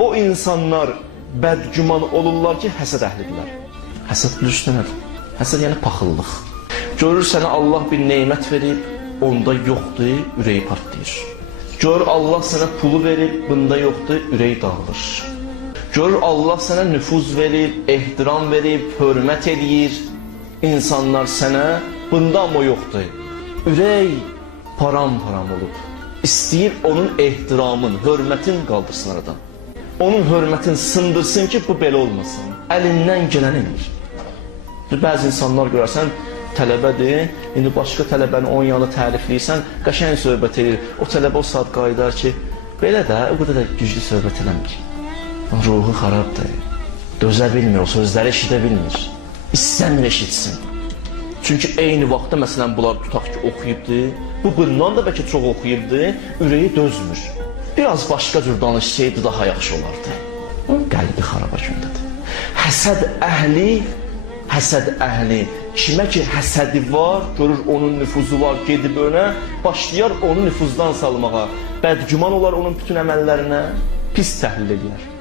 O insanlar bədgüman olurlar ki, həsəd əhlidirlər. Həsəd bilirsiniz nədir? Həsəd yəni paxıllıq. Görür sənə Allah bir neymət verib, onda yoxdur, ürəyi partlayır. Görür Allah sənə pulu verib, bunda yoxdur, ürəyi dağılır. Görür Allah sənə nüfuz verib, ehtiram verib, hörmət eləyir. İnsanlar sənə, bunda amma yoxdur. Ürək param-param olub. İstəyir onun ehtiramın, hörmətin qaldırsın aradan. Onun hörmətini sındırsın ki, bu belə olmasın. Əlindən gələn edir. Bəzi insanlar görərsən, tələbədir, indi başqa tələbəni onun yanına tərifləyirsən, qəşəng söhbət edir. O tələbə o saat qaydar ki, belə də, o qədər də güclü söhbət eləmir. Ruhu xarabdır, dözə bilmir, o sözləri eşidə bilmir. İstəmir eşitsin. Çünki eyni vaxtda, məsələn, bunlar tutaq ki, oxuyubdur, bu bundan da bəlkə çox oxuyubdur, ürəyi dözmür. Biraz başqa cür danışsaydı daha yaxşı olardı. Onun qəlbi xaraba gündədir. Həsəd əhli, kimə ki həsədi var, görür onun nüfuzu var, gedib önə, başlayar onu nüfuzdan salmağa. Bədgüman olar onun bütün əməllərinə, pis təhlil edir.